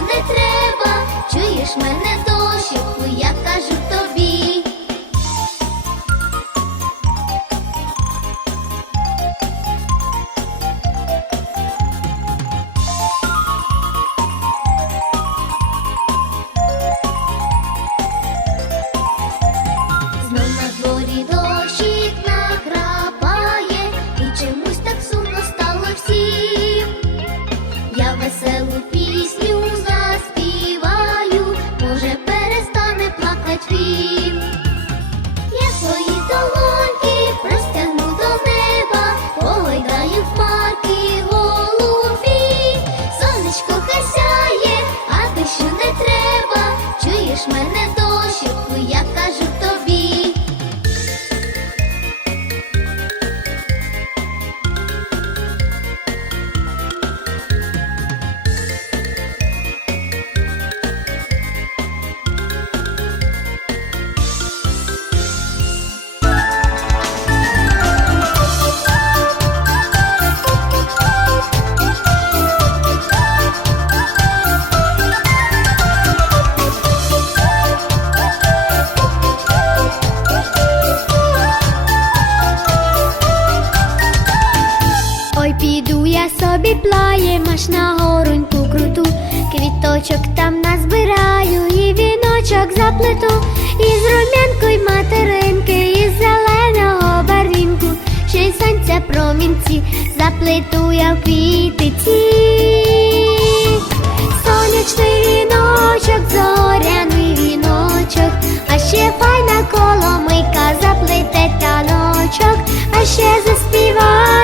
ne treba Піду я собі плаєм аж на горуньку круту, квіточок там назбираю, і віночок заплету, із рум'янку й материнки, із зеленого барвінку, ще й сонця промінці заплету я в квітиці. Сонячний віночок, зоряний віночок, а ще файна коломийка заплете таночок, а ще заспіває.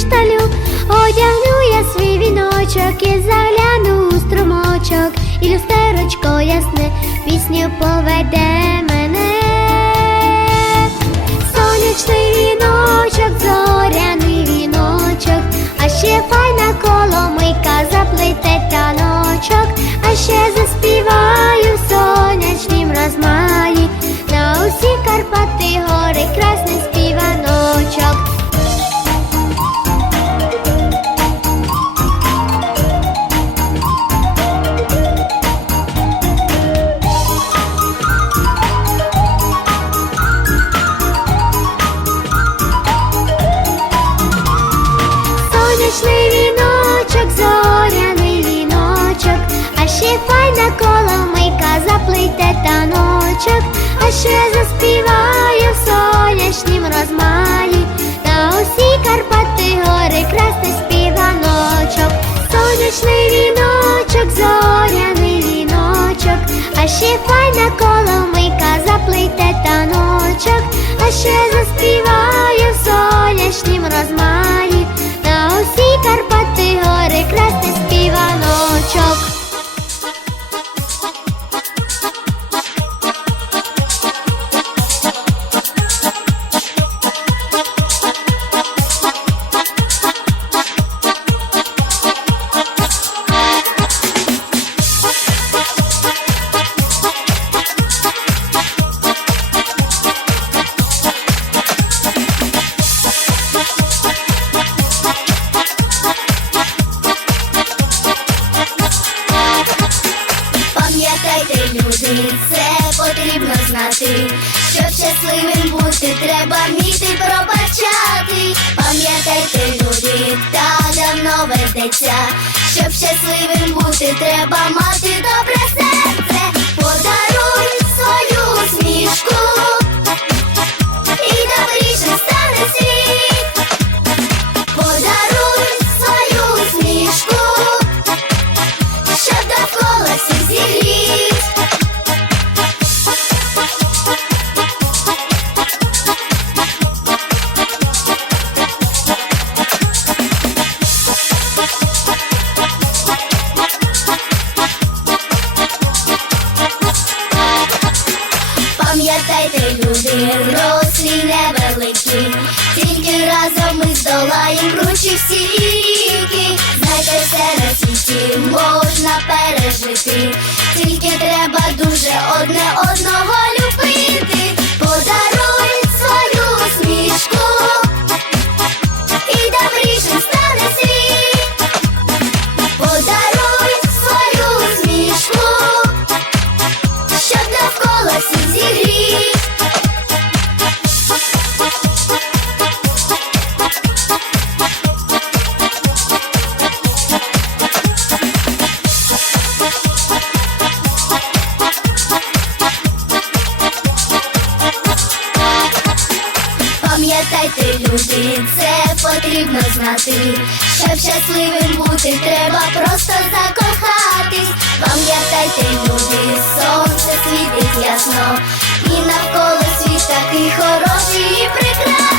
Кришталю, одягну я свій віночок і загляну у струмочок, і люстерочко ясне пісню поведе заплете таночок, а ще заспіває в сонячнім розмаї, та усі Карпати гори красти співаночок, сонячний віночок, зоряний віночок, а ще файна коломийка Пам'ятайте, люди, це потрібно знати. Щоб щасливим бути, треба вміти пробачати. Пам'ятайте, люди, та давно ведеться. Щоб щасливим бути, треба мати добре серце. Люди, невеликі, тільки разом ми здолаємо кручі всі ріки. Знайте, все на світі можна пережити, тільки треба дуже одне одного любити. знати, щоб щасливим бути, треба просто закохатись. Вам я те й люди, сонце світить ясно, і навколо світ такий хороший і прекрасний.